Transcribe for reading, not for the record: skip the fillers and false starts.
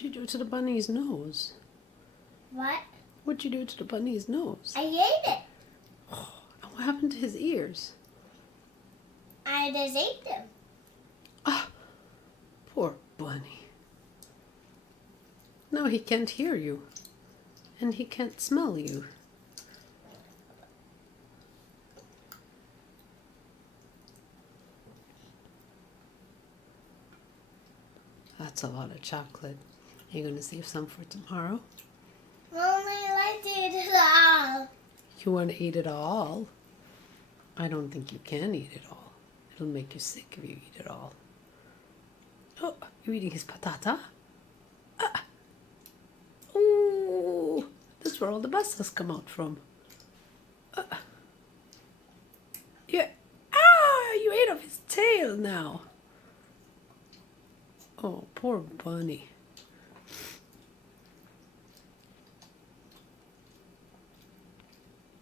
What'd you do to the bunny's nose? What? What'd you do to the bunny's nose? I ate it. Oh, and what happened to his ears? I just ate them. Ah, poor bunny. Now he can't hear you. And he can't smell you. That's a lot of chocolate. You're going to save some for tomorrow? Mommy, I like to eat it all. You want to eat it all? I don't think you can eat it all. It'll make you sick if you eat it all. Oh, you're eating his patata? Ah. Ooh, that's where all the buses come out from. Yeah. Ah, you ate off his tail now. Oh, poor bunny.